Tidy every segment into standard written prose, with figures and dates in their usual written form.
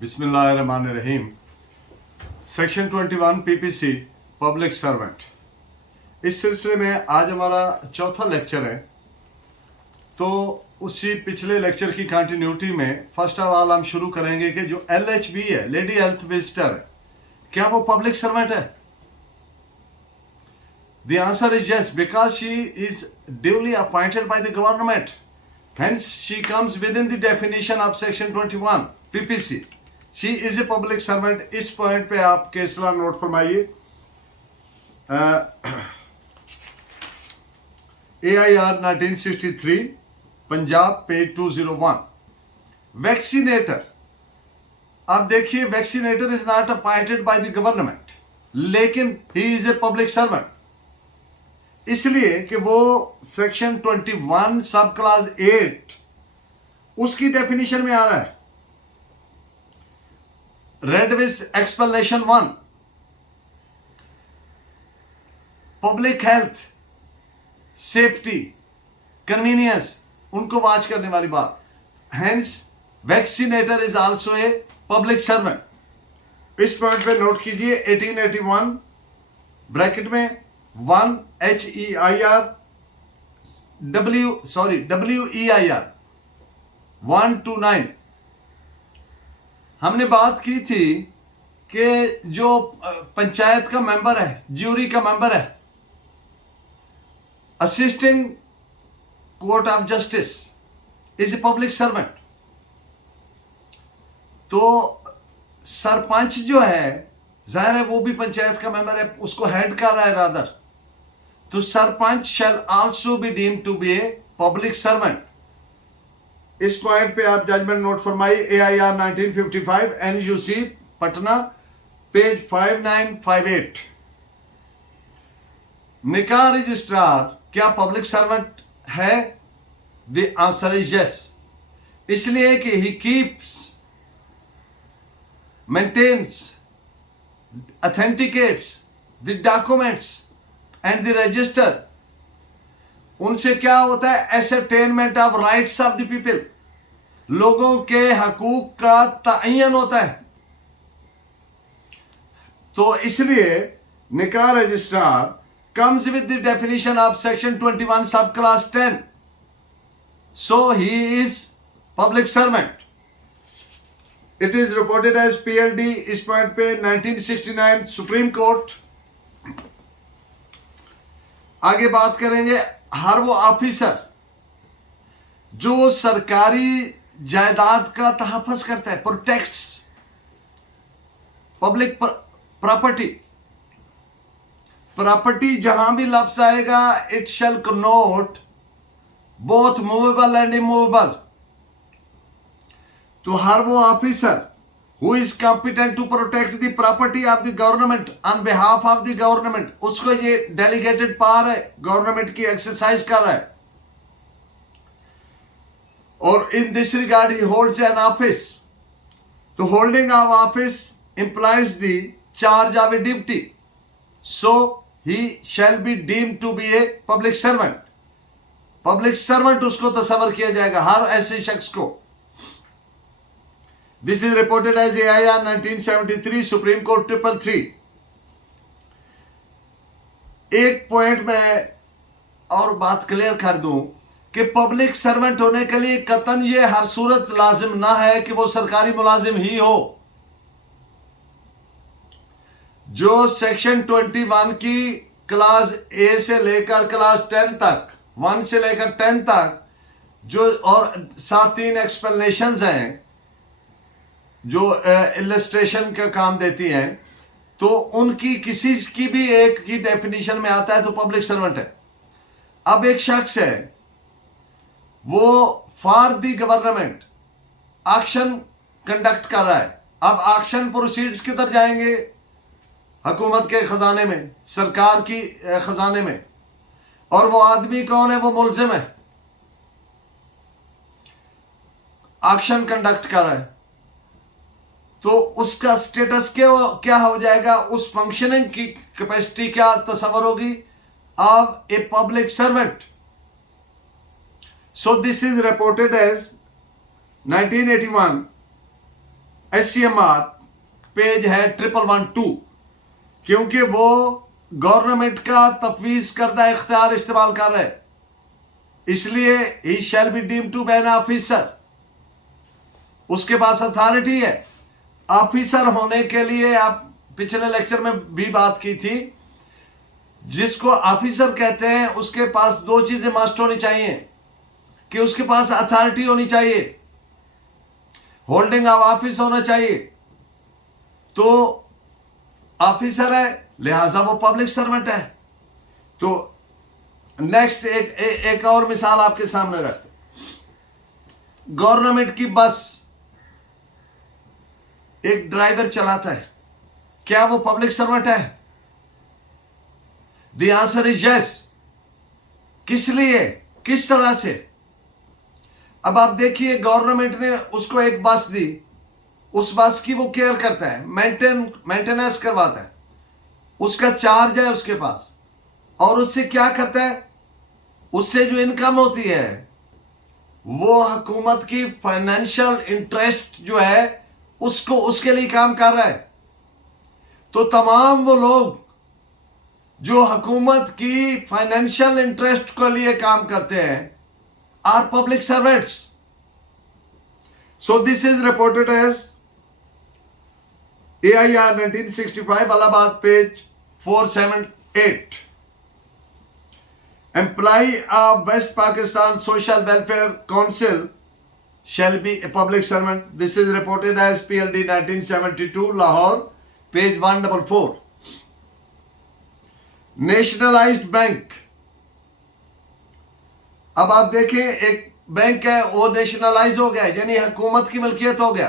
बिस्मिल्लाहिर्रहमानिर्रहीम। Section 21 PPC public servant, इस सिलसिले में आज हमारा चौथा लेक्चर है। तो उसी पिछले लेक्चर की कंटिन्यूटी में फर्स्ट ऑफ ऑल हम शुरू करेंगे कि जो LHV है, लेडी हेल्थ विजिटर है, क्या वो पब्लिक सर्वेंट है? The answer is yes, because she is duly appointed by the government. Hence, she comes within the definition of section 21 PPC. She is a public servant. इस point पे आप case law note फरमाइए। AIR 1963 Punjab page 201। Vaccinator, अब देखिए, vaccinator is not appointed by the government, लेकिन he is a public servant, इसलिए कि वो सेक्शन 21 सब क्लास 8 उसकी डेफिनेशन में आ रहा है। रेड विस explanation 1, public health, safety, convenience, उनको वॉच करने वाली बात। Hence vaccinator is also a public servant. इस पॉइंट पे नोट कीजिए 1881 ब्रैकेट में 1 HEIR WEIR 129। हमने बात की थी कि जो पंचायत का मेंबर है, ज्यूरी का मेंबर है, assisting court of justice is a public servant. तो सरपंच जो है, जाहिर है वो भी पंचायत का मेंबर है, उसको हेड कर रहा है रादर। तो sarpanch shall also be deemed to be a public servant. इस पॉइंट पे आप जजमेंट नोट फरमाइए। AIR 1955 NUC Patna page 5958। निकाह रजिस्ट्रार क्या पब्लिक सर्वेंट है? द आंसर इज यस, इसलिए कि he keeps, maintains, authenticates the documents and the register. उनसे क्या होता है? Ascertainment of rights of the people, लोगों के हकूक का तयन होता है। तो इसलिए निकाह registrar comes with the definition of section 21 sub class 10, so he is public servant. It is reported as PLD। इस पॉइंट पे 1969 सुप्रीम कोर्ट। आगे बात करेंगे, हर वो ऑफिसर जो सरकारी जायदाद का तहफ़्फ़ुज़ करता है, प्रोटेक्ट्स पब्लिक प्रॉपर्टी जहां भी लफ्ज आएगा, it shall Connaught both movable and immovable. तो हर वो officer who is competent to protect the property of the government on behalf of the government, उसको ये डेलीगेटेड पावर है, गवर्नमेंट की एक्सरसाइज कर रहा है। और in this regard he holds an office. तो holding of office implies the charge of a duty, so he shall be deemed to be a public servant। Public servant उसको तस्वर किया जाएगा, हर ऐसे शख्स को। This is reported as AIR 1973 supreme court 333। एक point में और बात क्लियर कर दूं कि पब्लिक सर्वेंट होने के लिए कतन ये हर सूरत लाजिम ना है कि वो सरकारी मुलाजिम ही हो। जो सेक्शन 21 की क्लास A से लेकर क्लास 10 तक, 1 से लेकर 10 तक, जो और साथ 3 एक्सप्लेनेशंस हैं जो इलस्ट्रेशन का काम देती हैं, तो उनकी किसी की भी एक की डेफिनेशन में आता है तो पब्लिक सर्वेंट है। अब एक शख्स है, वो for the government auction conduct कर रहा है। अब ऑक्शन प्रोसीड्स किधर जाएंगे? हुकूमत के खजाने में, सरकार की खजाने में। और वो आदमी कौन है? वो मुल्जिम है, ऑक्शन कंडक्ट कर रहा है। तो उसका स्टेटस क्या हो जाएगा? उस फंक्शनिंग की कैपेसिटी क्या तस्वर होगी? Of a public servant. So this is reported as 1981 SCMR page है 1112, क्योंकि वो गवर्नमेंट का तफवीज करदा इख्तियार इस्तेमाल कर रहे, इसलिए he shall be deem to be an officer. उसके पास अथॉरिटी है। ऑफिसर होने के लिए आप पिछले लेक्चर में भी बात की थी, जिसको ऑफिसर कहते हैं उसके पास दो चीजें मस्ट होनी चाहिए, कि उसके पास अथॉरिटी होनी चाहिए, होल्डिंग ऑफ ऑफिस होना चाहिए, तो ऑफिसर है, लिहाजा वो पब्लिक सर्वेंट है। तो नेक्स्ट एक और मिसाल आपके सामने रखते, गवर्नमेंट की बस एक ड्राइवर चलाता है, क्या वो पब्लिक सर्वेंट है? The answer is yes. किस लिए, किस तरह से? अब आप देखिए, गवर्नमेंट ने उसको एक बस दी, उस बस की वो केयर करता है, मेंटेनेंस करवाता है, उसका चार्ज है उसके पास, और उससे क्या करता है? उससे जो इनकम होती है वो हुकूमत की फाइनेंशियल इंटरेस्ट जो है उसको, उसके लिए काम कर रहा है। तो तमाम वो लोग जो हुकूमत की फाइनेंशियल इंटरेस्ट के लिए काम करते हैं are public servants. So this is reported as AIR 1965, Allahabad, page 478. Employee of West Pakistan Social Welfare Council shall be a public servant. This is reported as PLD 1972, Lahore, page 144. Nationalized Bank. अब आप देखें, एक bank है वो nationalise हो गया, यानी हुकूमत की मिल्कियत हो गया,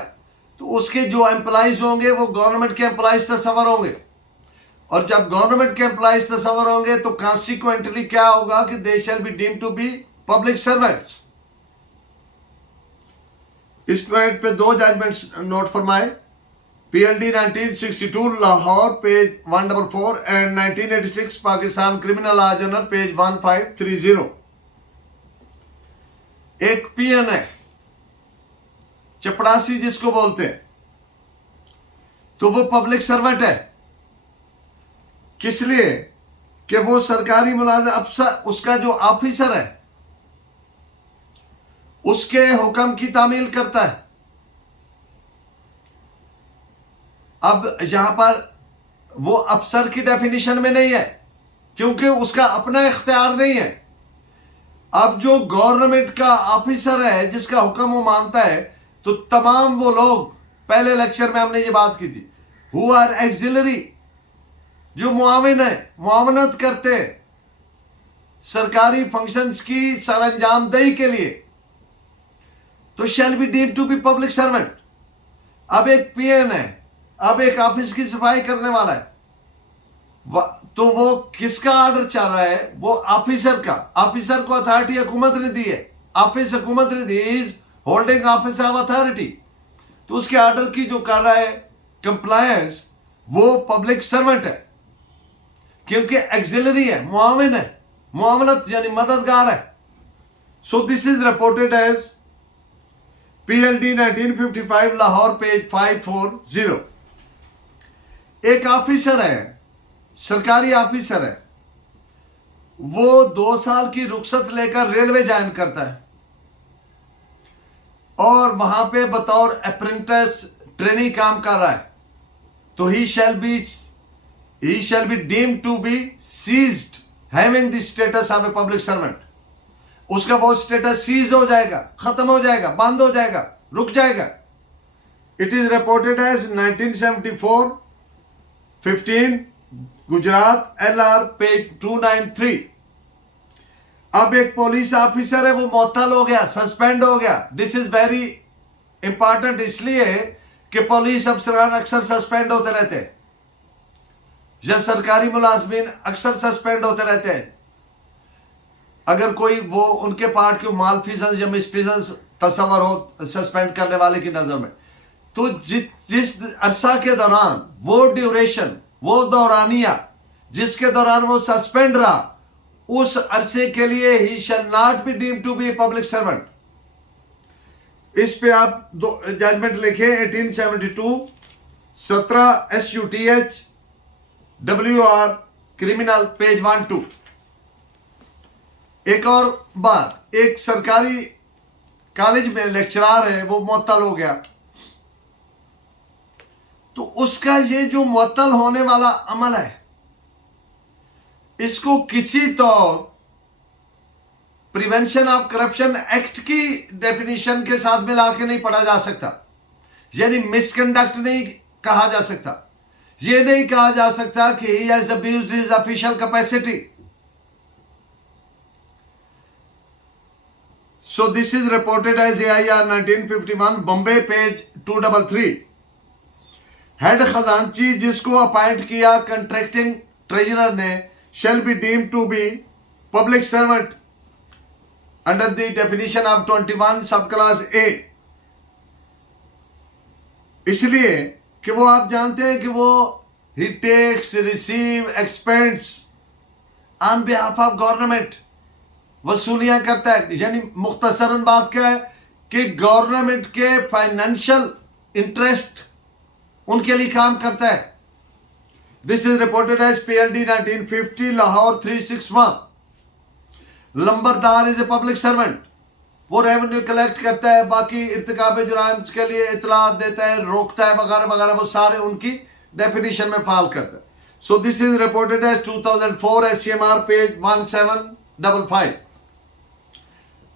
तो उसके जो एम्प्लॉइज होंगे वो गवर्नमेंट के एम्प्लॉइज तस्वर होंगे, और जब गवर्नमेंट के एम्प्लॉइज तस्वर होंगे तो कॉन्सिक्वेंटली क्या होगा कि they shall be deemed to be public servants. इस पॉइंट पे दो जजमेंट्स नोट फरमाए, PLD 1962 Lahore page 144 and 1986 Pakistan criminal law journal page 1530। एक PN है, चपड़ासी जिसको बोलते हैं, तो वो पब्लिक सर्वेंट है। किस लिए? कि वो सरकारी मुलाजिम अफसर, उसका जो ऑफिसर है उसके हुक्म की तामील करता है। अब यहां पर वो अफसर की डेफिनेशन में नहीं है, क्योंकि उसका अपना इख्तियार नहीं है। अब जो गवर्नमेंट का ऑफिसर है जिसका हुक्म वो मानता है, तो तमाम वो लोग, पहले लेक्चर में हमने ये बात की थी, हु आर एक्सिलरी, जो मुआविन है, मुआवनत करते सरकारी फंक्शंस की सरअंजामदही के लिए, तो shall be deemed to be public servant. अब एक PN है, अब एक ऑफिस की सफाई करने वाला है, तो वो किसका ऑर्डर चल रहा है? वो ऑफिसर का। ऑफिसर को अथॉरिटी हुकूमत ने दी है, ऑफिस हुकूमत ने दी, is holding office of authority, तो उसके ऑर्डर की जो कर रहा है कंप्लायंस, वो पब्लिक सर्वेंट है, क्योंकि एक्सिलरी है, मुआविन है, मुआवनत यानी मददगार है। So this is reported as PLD 1955 Lahore page 540। एक ऑफिसर है, सरकारी ऑफिसर है, वो 2 साल की रुखसत लेकर रेलवे ज्वाइन करता है और वहां पे बतौर अप्रेंटिस ट्रेनी काम कर रहा है, तो he shall be deemed to be ceased having the status of a public servant. उसका वो स्टेटस सीज हो जाएगा, खत्म हो जाएगा, बंद हो जाएगा, रुक जाएगा। It is reported as 1974 15 Gujarat LR page 293। अब एक पुलिस ऑफिसर है, वो मुअत्तल हो गया, सस्पेंड हो गया। दिस इज वेरी इंपॉर्टेंट, इसलिए कि पुलिस अफसरान अक्सर सस्पेंड होते रहते हैं, या सरकारी मुलाजमीन अक्सर सस्पेंड होते रहते हैं अगर कोई वो उनके पार्ट के मालफिजन या मिसफिजन तस्वर हो सस्पेंड करने वाले की नजर में। तो जिस अरसा के दौरान वो ड्यूरेशन, वो दौरानिया जिसके दौरान वो सस्पेंड रहा, उस अरसे के लिए he shall not be deemed to be a public servant. इस पे आप दो जजमेंट लिखे 1872 17 SUTH WR क्रिमिनल पेज 1-2। एक और बात, एक सरकारी कॉलेज में लेक्चरर है, वो मुअत्तल हो गया, तो उसका ये जो मुअत्तल होने वाला अमल है, इसको किसी तौर प्रिवेंशन ऑफ करप्शन एक्ट की डेफिनेशन के साथ मिला के नहीं पढ़ा जा सकता। यानी मिसकंडक्ट नहीं कहा जा सकता, ये नहीं कहा जा सकता कि he has abused his official capacity. So this is reported as AIR 1951 Bombay page 233। Head खजांची जिसको अपॉइंट किया कंट्रैक्टिंग ट्रेजरर ने shall be deemed to be public servant under the definition of 21 subclass A। इसलिए कि वो आप जानते हैं कि वो he takes receive expense on behalf of government, वसूलियां करता है। यानी मुख्तसरन बात क्या है कि गवर्नमेंट के फाइनेंशियल इंटरेस्ट उनके लिए काम करता है। This is reported as PLD 1950 Lahore 361। Lambardar is a public servant, वो रेवेन्यू कलेक्ट करता है, बाकी इर्तिकाब जुराइम के लिए इतलात देता है, रोकता है, वगैरह वगैरह, वो सारे उनकी डेफिनेशन में फाल करता है। So this is reported as 2004 SCMR page 1755।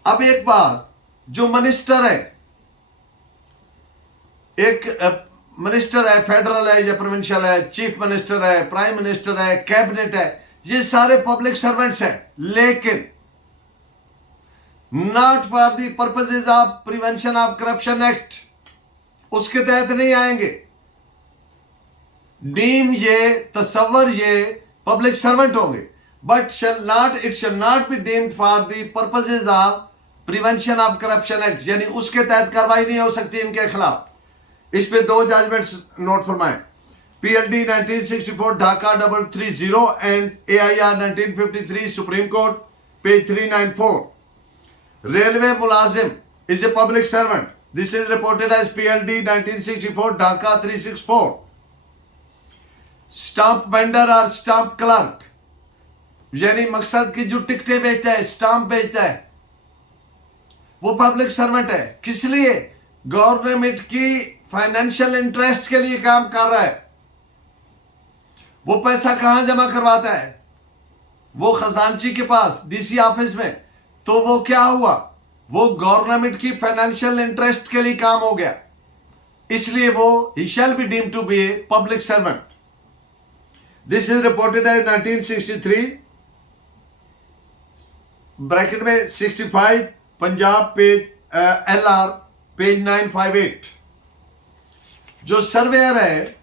अब एक बात, जो मिनिस्टर है, एक मिनिस्टर है, फेडरल है या प्रोविंशियल है, चीफ मिनिस्टर है, प्राइम मिनिस्टर है, कैबिनेट है, ये सारे पब्लिक सर्वेंट्स हैं, लेकिन not for the purposes of prevention of corruption act, उसके तहत नहीं आएंगे। डीम ये तसव्वर ये पब्लिक सर्वेंट होंगे, but it shall not be deemed for the purposes of prevention of corruption act, यानी उसके तहत कार्रवाई नहीं हो सकती इनके खिलाफ। इस पे दो जजमेंट्स नोट फरमाएं, PLD 1964 Dhaka 330 and AIR 1953 supreme court page 394। Railway मुलाजिम is a public servant, this is reported as PLD 1964 Dhaka 364। Stamp vendor और स्टाम्प क्लर्क, यानी मकसद की जो टिकटें बेचता है, स्टाम्प बेचता है, वो पब्लिक सर्वेंट है। किस लिए? गवर्नमेंट की फाइनेंशियल इंटरेस्ट के लिए काम कर रहा है। वो पैसा कहां जमा करवाता है? वो खजांची के पास, DC ऑफिस में। तो वो क्या हुआ? वो गवर्नमेंट की फाइनेंशियल इंटरेस्ट के लिए काम हो गया, इसलिए वो he shall be deemed to be a public servant. This is reported as 1963 bracket में 65 पंजाब पेज LR पेज 958। जो सर्वेयर है,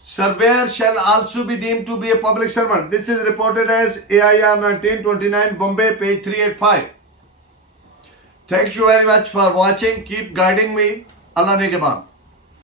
surveyor shall also be deemed to be a public servant. This is reported as AIR 1929 Bombay page 385। Thank you very much for watching. Keep guiding me. Allah Nigeban।